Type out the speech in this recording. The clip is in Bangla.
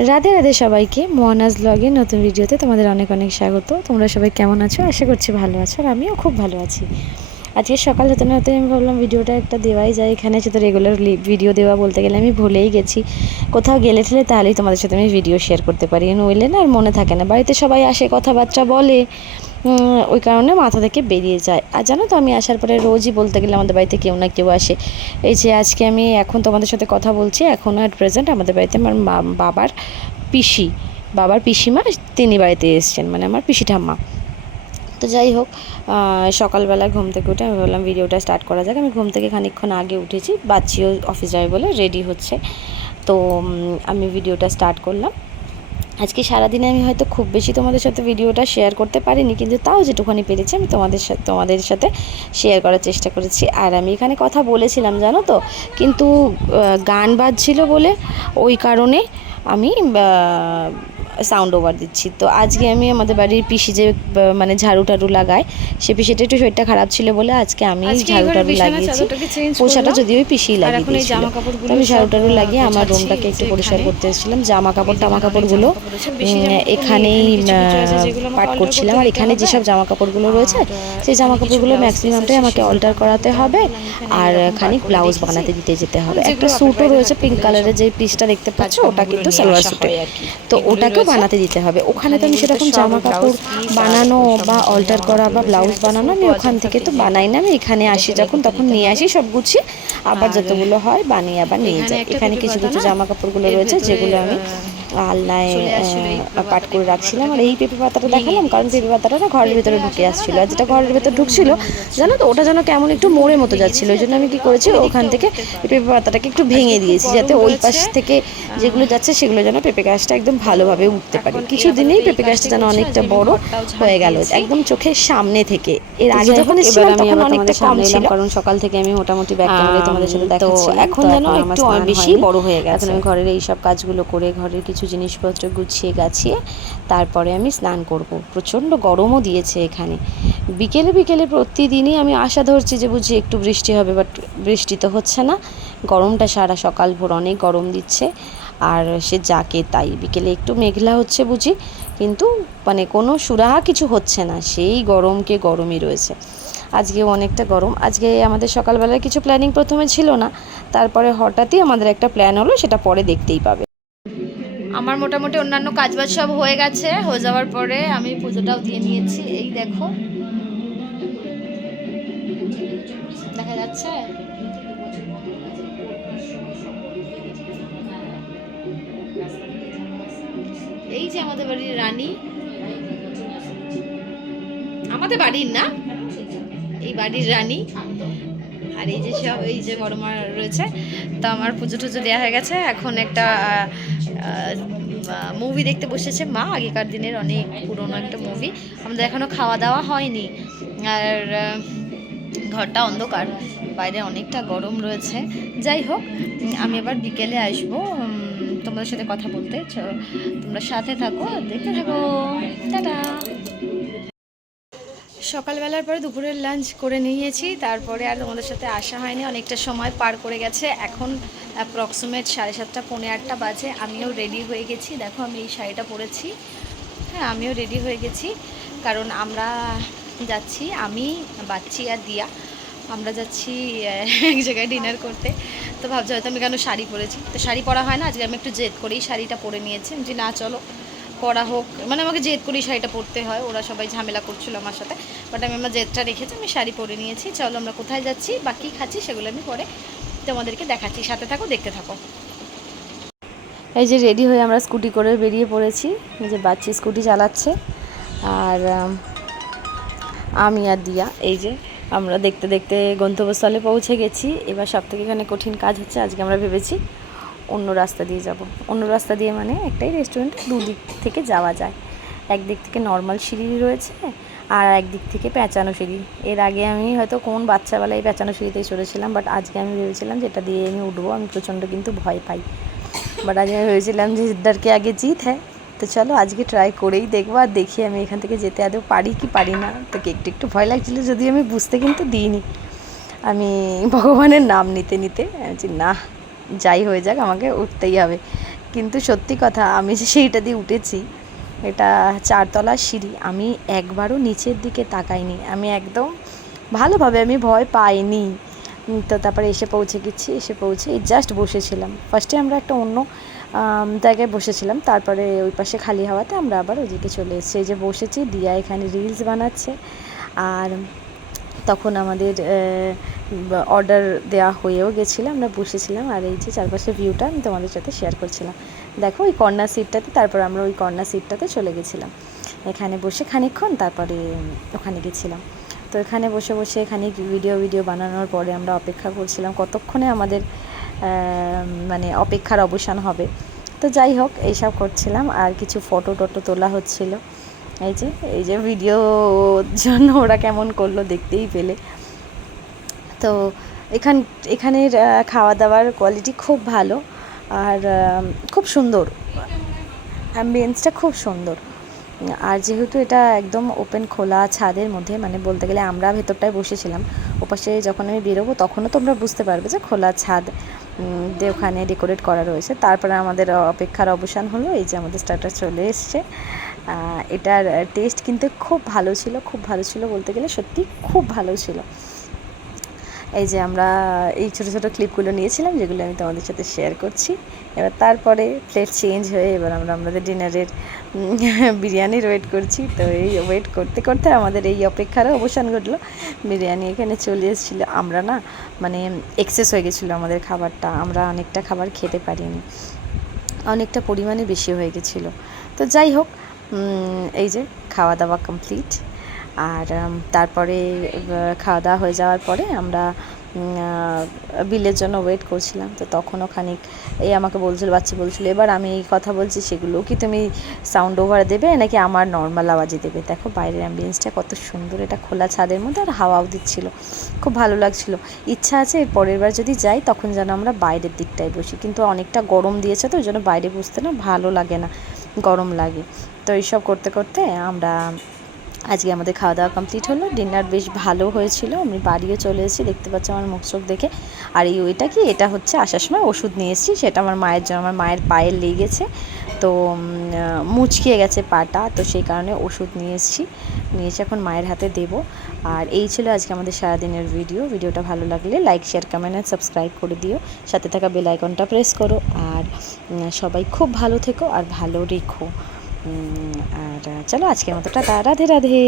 রাধে রাধে সবাইকে মোহনাজ ব্লগে নতুন ভিডিওতে তোমাদের অনেক অনেক স্বাগত। তোমরা সবাই কেমন আছো? আশা করছি ভালো আছো, আর আমিও খুব ভালো আছি। আজকে সকাল হতে না হতে আমি ভাবলাম ভিডিওটা একটা দেওয়াই যায়। এখানে এসে তো রেগুলার ভিডিও দেওয়া বলতে গেলে আমি ভুলেই গেছি। কোথাও গেলে ঠেলে তাহলেই তোমাদের সাথে আমি ভিডিও শেয়ার করতে পারি, নইলে না আর মনে থাকে না। বাড়িতে সবাই আসে, কথাবার্তা বলে, ওই কারণে মাথা থেকে বেরিয়ে যায়। আর জানো তো, আমি আসার পরে রোজই বলতে গেলে আমাদের বাড়িতে কেউ না কেউ আসে। এই যে আজকে আমি এখন তোমাদের সাথে কথা বলছি, এখন আর প্রেজেন্ট আমাদের বাড়িতে আমার বাবার পিসিমা তিনি বাড়িতে এসেছেন, মানে আমার পিসি ঠাম্মা। তো যাই হোক, সকালবেলা ঘুম থেকে উঠে আমি ভাবলাম ভিডিওটা স্টার্ট করা যাক। আমি ঘুম থেকে খানিকক্ষণ আগে উঠেছি, বাচ্চিও অফিস যাবে বলে রেডি হচ্ছে। তো আমি ভিডিওটা স্টার্ট করলাম। আজকে সারাদিনে আমি হয়তো খুব বেশি তোমাদের সাথে ভিডিওটা শেয়ার করতে পারিনি, কিন্তু তাও যেটুখানি পেরেছি আমি তোমাদের সাথে শেয়ার করার চেষ্টা করেছি। আর আমি এখানে কথা বলেছিলাম জানো তো, কিন্তু গান বাজছিল বলে ওই কারণে আমি সাউন্ড ওভার দিচ্ছি। তো আজকে আমি আমাদের বাড়ির পিসি যে মানে ঝাড়ু টাড়ু লাগায়, সে পিসিটা একটু শরীরটা খারাপ ছিল বলে আজকে আমি ঝাড়ু টাড়ু লাগিয়েছি। পোষাটা যদিও ওই পিসিই লাগিয়ে দিয়েছিল। তো আমি ঝাড়ু টাড়ু লাগিয়ে আমার রুমটাকে একটু পরিষ্কার করতে এসেছিলাম। জামা কাপড়গুলো এখানেই পাট করছিলাম। আর এখানে যেসব জামা কাপড়গুলো রয়েছে সেই জামা কাপড়গুলো ম্যাক্সিমামটাই আমাকে অল্টার করাতে হবে, আর খানিক ব্লাউজ বানাতে দিতে যেতে হবে। একটা স্যুটও রয়েছে পিঙ্ক কালারের, যে পিসটা দেখতে পাচ্ছ ওটা কিন্তু সালোয়ার স্যুটে, তো ওটাকেও বানাতে দিতে হবে। ওখানে তো আমি সেরকম জামা কাপড় বানানো বা অল্টার করা বা ব্লাউজ বানানো আমি ওখান থেকে তো বানাই না। আমি এখানে আসি যখন, তখন নিয়ে আসি সব গুছিয়ে, আবার যতগুলো হয় বানিয়ে আবার নিয়ে যাই। এখানে কিছু কিছু জামা কাপড়গুলো রয়েছে যেগুলো আমি আলনায় পাট করে রাখছিলাম। আর এই পেঁপে পাতাটা দেখালাম কারণ পেঁপে পাতাটা না ঘরের ভেতরে ঢুকে আসছিলো, আর যেটা ঘরের ভেতরে ঢুকছিল জানো তো, ওটা যেন কেমন একটু মোড়ের মতো যাচ্ছিলো। ওই জন্য আমি কী করেছি, ওখান থেকে পেঁপে পাতাটাকে একটু ভেঙে দিয়েছি, যাতে ওই পাশ থেকে যেগুলো যাচ্ছে সেগুলো যেন পেঁপে গাছটা একদম ভালোভাবে উঠতে পারে। কিছু দিনেই পেঁপে গাছটা যেন অনেকটা বড় হয়ে গেল, একদম চোখের সামনে থেকে। এর আগে যখন এসেছিলাম তখন অনেকটা কম ছিল, কারণ সকাল থেকে আমি মোটামুটি ব্যাক ক্যামেরায় তোমাদের সাথে দেখাচ্ছিলাম। এখন যেন একটু বেশি বড় হয়ে গেছে। আমি ঘরের এই সব কাজগুলো করে ঘরের কিছু জিনিসপত্র গুছিয়ে গাছিয়ে তারপরে আমি স্নান করব। প্রচণ্ড গরমও দিয়েছে এখানে। বিকেলে বিকেলে প্রতিদিনই আমি আশা ধরছি যে বুঝি একটু বৃষ্টি হবে, বাট বৃষ্টি তো হচ্ছে না। গরমটা সারা সকাল ভোর অনেক গরম দিচ্ছে, আর সে যাকে তাই। বিকেলে একটু মেঘলা হচ্ছে বুঝি, কিন্তু মানে কোনো সুরাহা কিছু হচ্ছে না, সেই গরমকে গরমই রয়েছে। আজকেও অনেকটা গরম। আজকে আমাদের সকালবেলায় কিছু প্ল্যানিং প্রথমে ছিল না, তারপরে হঠাৎই আমাদের একটা প্ল্যান হলো, সেটা পরে দেখতেই পাবে। আমার মোটামুটি অন্যান্য কাজবাজ সব হয়ে গেছে। হয়ে যাওয়ার পরে আমি পুজোটাও দিয়ে নিয়েছি। এই দেখো, দেখা যাচ্ছে এই যে আমাদের বাড়ির রানী, আমাদের বাড়ির না, এই বাড়ির রানী। আর এই যে সব এই যে বড় মা রয়েছে। তো আমার পুজো টুজো দেওয়া হয়ে গেছে। এখন একটা মুভি দেখতে বসেছে মা, আগেকার দিনের অনেক পুরনো একটা মুভি। আমাদের এখনও খাওয়া দাওয়া হয়নি, আর ঘরটা অন্ধকার, বাইরে অনেকটা গরম রয়েছে। যাই হোক, আমি আবার বিকেলে আসবো তোমাদের সাথে কথা বলতে। তোমরা সাথে থাকো, দেখতে থাকো। টাটা। সকালবেলার পরে দুপুরের লাঞ্চ করে নিয়েছি, তারপরে আর তোমাদের সাথে আসা হয়নি। অনেকটা সময় পার করে গেছে। এখন অ্যাপ্রক্সিমেট 7:30 পৌনে 8টা বাজে। আমিও রেডি হয়ে গেছি। দেখো আমি এই শাড়িটা পরেছি। হ্যাঁ, আমিও রেডি হয়ে গেছি, কারণ আমরা যাচ্ছি, আমি, বাচ্চি আর দিয়া, আমরা যাচ্ছি এক জায়গায় ডিনার করতে। তো ভাবছি হয়তো আমি কেন শাড়ি পরেছি, তো শাড়ি পরা হয় না। আজকে আমি একটু জেদ করেই শাড়িটা পরে নিয়েছি, যে না চলো পরা হোক, মানে আমাকে জেদ করেই শাড়িটা পরতে হয়। ওরা সবাই ঝামেলা করছিল আমার সাথে, বাট আমি আমার জেদটা রেখেছি, আমি শাড়ি পরে নিয়েছি। চলো আমরা কোথায় যাচ্ছি, বাকি খাচ্ছি, সেগুলো আমি পরে তোমাদেরকে দেখাচ্ছি। সাথে থাকো, দেখতে থাকো। এই যে রেডি হয়ে আমরা স্কুটি করে বেরিয়ে পড়েছি। এই যে বাচ্চি স্কুটি চালাচ্ছে, আর আমি আর দিয়া এই যে আমরা দেখতে দেখতে গন্তব্যস্থলে পৌঁছে গেছি। এবার সবথেকে এখানে কঠিন কাজ হচ্ছে, আজকে আমরা ভেবেছি অন্য রাস্তা দিয়ে যাব। অন্য রাস্তা দিয়ে মানে একটাই রেস্টুরেন্ট, দুদিক থেকে যাওয়া যায়। একদিক থেকে নর্মাল সিঁড়ি রয়েছে, আর একদিক থেকে পেঁচানো সিঁড়ি। এর আগে আমি হয়তো কোন বাচ্চাবেলায় পেঁচানো সিঁড়িতেই চড়েছিলাম, বাট আজকে আমি ভেবেছিলাম যে এটা দিয়ে আমি উঠবো। আমি প্রচণ্ড কিন্তু ভয় পাই, বাট আজকে আমি ভেবেছিলাম যে ডরকে আগে জিত হ্যাঁ। তো চলো আজকে ট্রাই করেই দেখবো, আর দেখি আমি এখান থেকে যেতে আদৌ পারি কি পারি না। তো একটু একটু ভয় লাগছিলো, যদি আমি বুঝতে কিন্তু দিইনি। আমি ভগবানের নাম নিতে নিতে না, যাই হয়ে যাক আমাকে উঠতেই হবে। কিন্তু সত্যি কথা, আমি যে সেইটা দিয়ে উঠেছি, এটা 4 তলার সিঁড়ি, আমি একবারও নিচের দিকে তাকাইনি, আমি একদম ভালোভাবে আমি ভয় পাইনি। তো তারপরে এসে পৌঁছে গেছি, এসে পৌঁছে এই জাস্ট বসেছিলাম। ফার্স্টে আমরা একটা অন্য জায়গায় বসেছিলাম, তারপরে ওই পাশে খালি হাওয়াতে আমরা আবার ওইদিকে চলে এসেছি। এই যে বসেছি, দিয়া এখানে রিলস বানাচ্ছে, আর তখন আমাদের অর্ডার দেওয়া হয়েও গেছিলো, আমরা বসেছিলাম। আর এই যে চারপাশের ভিউটা আমি তোমাদের সাথে শেয়ার করছিলাম। দেখো ওই কর্নার সিটটাতে, তারপর আমরা ওই কর্নার সিটটাতে চলে গেছিলাম, এখানে বসে খানিকক্ষণ, তারপরে ওখানে গেছিলাম। তো এখানে বসে বসে এখানে ভিডিও বানানোর পরে আমরা অপেক্ষা করছিলাম কতক্ষণে আমাদের মানে অপেক্ষার অবসান হবে। তো যাই হোক, এইসব করছিলাম, আর কিছু ফটো টটো তোলা হচ্ছিলো। এই যে ভিডিও জন্য ওরা কেমন করলো দেখতেই পেলে। তো এখানের খাওয়া দাওয়ার কোয়ালিটি খুব ভালো, আর খুব সুন্দর, অ্যাম্বিয়েন্সটা খুব সুন্দর। আর যেহেতু এটা একদম ওপেন খোলা ছাদের মধ্যে, মানে বলতে গেলে আমরা ভেতরটায় বসেছিলাম, ওপাশে যখন আমি বেরোবো তখনও তোমরা বুঝতে পারবে যে খোলা ছাদ দিয়ে ওখানে ডেকোরেট করা রয়েছে। তারপরে আমাদের অপেক্ষার অবসান হলো, এই যে আমাদের স্টার্টার চলে এসছে। এটার টেস্ট কিন্তু খুব ভালো ছিল, খুব ভালো ছিল বলতে গেলে সত্যি খুব ভালো ছিল। এই যে আমরা এই ছোটো ছোটো ক্লিপগুলো নিয়েছিলাম, যেগুলো আমি তোমাদের সাথে শেয়ার করছি। এবার তারপরে প্লেট চেঞ্জ হয়ে এবার আমরা আমাদের ডিনারের বিরিয়ানির ওয়েট করছি। তো এই ওয়েট করতে করতে আমাদের এই অপেক্ষারও অবসান ঘটলো, বিরিয়ানি এখানে চলে এসেছিলো। আমরা না মানে এক্সেস হয়ে গেছিলো আমাদের খাবারটা, আমরা অনেকটা খাবার খেতে পারিনি, অনেকটা পরিমাণে বেশি হয়ে গেছিলো। তো যাই হোক, এই যে খাওয়া দাওয়া কমপ্লিট। আর তারপরে খাওয়া দাওয়া হয়ে যাওয়ার পরে আমরা বিলের জন্য ওয়েট করছিলাম। তো তখনও খানিক এই আমাকে বাচ্চা বলছিল, এবার আমি এই কথা বলছি সেগুলো কি তুমি সাউন্ড ওভার দেবে নাকি আমার নর্মাল আওয়াজে দেবে। দেখো বাইরের অ্যাম্বিয়েন্সটা কত সুন্দর, এটা খোলা ছাদের মধ্যে, আর হাওয়াও দিচ্ছিলো, খুব ভালো লাগছিলো। ইচ্ছা আছে পরের বার যদি যাই তখন যেন আমরা বাইরের দিকটায় বসি, কিন্তু অনেকটা গরম দিয়েছে, তো ওই জন্য বাইরে বসতে না ভালো লাগে না, গরম লাগে। তো এইসব করতে করতে আমরা আজকে আমাদের খাওয়া দাওয়া কমপ্লিট হলো। ডিনার বেশ ভালো হয়েছিল, আমি বাড়িও চলে এসেছি, দেখতে পাচ্ছি আমার মুখ চোখ দেখে। আর ওইটা কি, এটা হচ্ছে আসার সময় ওষুধ নিয়ে এসেছি, সেটা আমার মায়ের জন্য, আমার মায়ের পায়ে লেগেছে, তো মুচকিয়ে গেছে পাটা, তো সেই কারণে ওষুধ নিয়ে এসেছি, এখন মায়ের হাতে দেবো। আর এই ছিল আজকে আমাদের সারাদিনের ভিডিওটা ভালো লাগলে লাইক শেয়ার কমেন্ট আর সাবস্ক্রাইব করে দিও, সাথে থাকা বেল আইকনটা প্রেস করো। আর সবাই খুব ভালো থেকো আর ভালো রেখো। আর চলো আজকের মতো টাটা, রাধে রাধে।